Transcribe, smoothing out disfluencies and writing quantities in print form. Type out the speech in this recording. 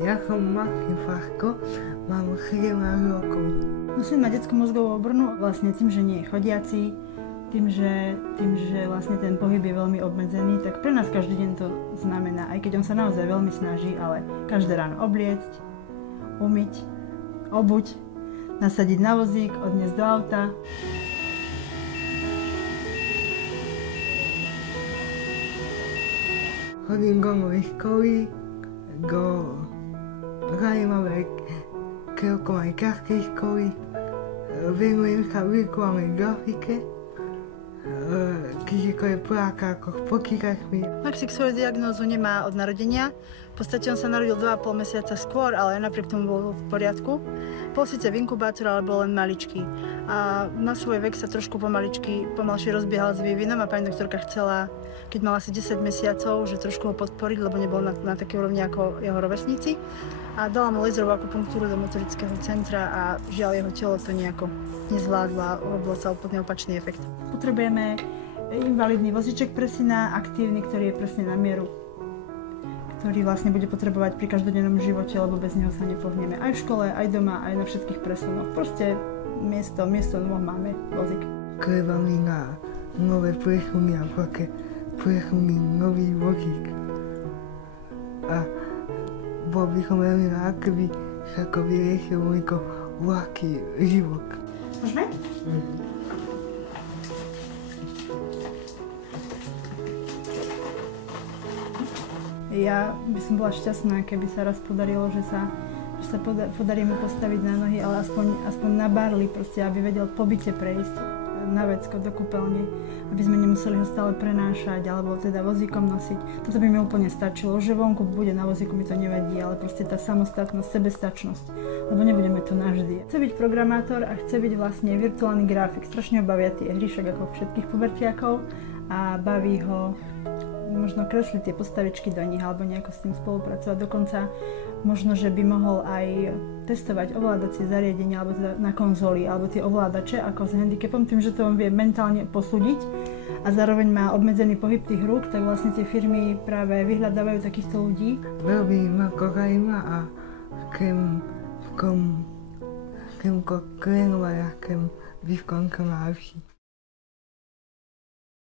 Ja som Martin Farko, mám 17 rokov. No, syn má detskú mozgovú obrnu, vlastne tým, že nie je chodiaci, tým, že vlastne ten pohyb je veľmi obmedzený, tak pre nás každý deň to znamená, aj keď on sa naozaj veľmi snaží, ale každé ráno obliecť, umyť, obuť, nasadiť na vozík, odniesť do auta. Chodím do novej školy, do zajímavej kreokomaťkarskej školy, venujem sa virtuálnej grafike, Kyžiko je poráka ako s počítačmi. Maxik svoju diagnózu nemá od narodenia. V podstate on sa narodil 2,5 mesiaca skôr, ale napriek tomu bol v poriadku. Bol síce v inkubátore, ale bol len maličký. A na svoj vek sa trošku pomalšie rozbiehal s vývinom a pani doktorka chcela, keď mal asi 10 mesiacov, že trošku ho podporiť, lebo nebol na takej úrovni ako jeho rovesníci. A dala mu laserovú akupunktúru do motorického centra a žiaľ jeho telo to nejako nezvládlo a robil sa úplne opačný efekt. Potrebujeme invalidný vozíček pre syna, aktívny, ktorý je presne na mieru, ktorý vlastne bude potrebovať pri každodennom živote, lebo bez neho sa nepohneme. Aj v škole, aj doma, aj na všetkých presunoch. Proste miesto nôh máme vozík. Treba mi na nové presuny a také presuny nový vozík. A bol by som veľmi rád, keby sa to vyriešil môj ľahký život. Môžeme? Ja by som bola šťastná, keby sa raz podarilo, že sa podarí mu postaviť na nohy, ale aspoň na barli, proste, aby vedel po byte prejsť na vecko do kúpeľne, aby sme nemuseli ho stále prenášať alebo teda vozíkom nosiť. Toto by mi úplne stačilo, že vonku bude na vozíku, mi to nevadí, ale proste tá samostatnosť, sebestačnosť, lebo nebudeme tu navždy. Chce byť programátor a chce byť vlastne virtuálny grafik. Strašne ho bavia tie hry, však ako všetkých pubertiakov, a baví ho možno kresliť tie postavičky do nich alebo nejako s tým spolupracovať. Dokonca možno, že by mohol aj testovať ovládacie zariadenia alebo teda na konzoli alebo tie ovládače ako s handicapom, tým, že to on vie mentálne posúdiť a zároveň má obmedzený pohyb tých rúk, tak vlastne tie firmy práve vyhľadávajú takýchto ľudí. Veľmi ma to zaujíma a chcem to trénovať a chcem vyskoncovať.